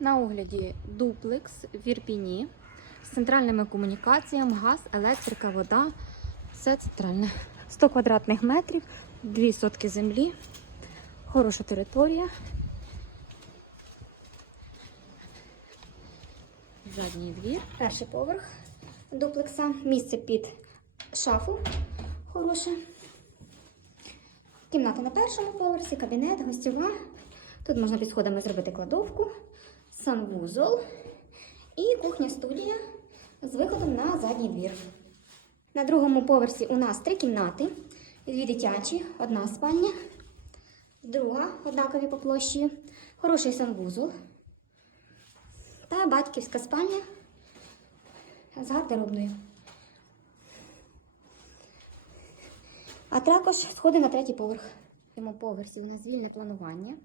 На огляді дуплекс в Ірпіні з центральними комунікаціями, газ, електрика, вода. Все центральне. 100 квадратних метрів, 2 сотки землі, хороша територія. Задній двір. Перший поверх дуплекса. Місце під шафу хороше. Кімната на першому поверсі, кабінет, гостьова. Тут можна під сходами зробити кладовку, санвузол і кухня-студія з виходом на задній двір. На другому поверсі у нас три кімнати, дві дитячі, одна спальня, друга однакові по площі, хороший санвузол та батьківська спальня з гардеробною. А також сходи на третій поверх. На цьому поверсі у нас вільне планування.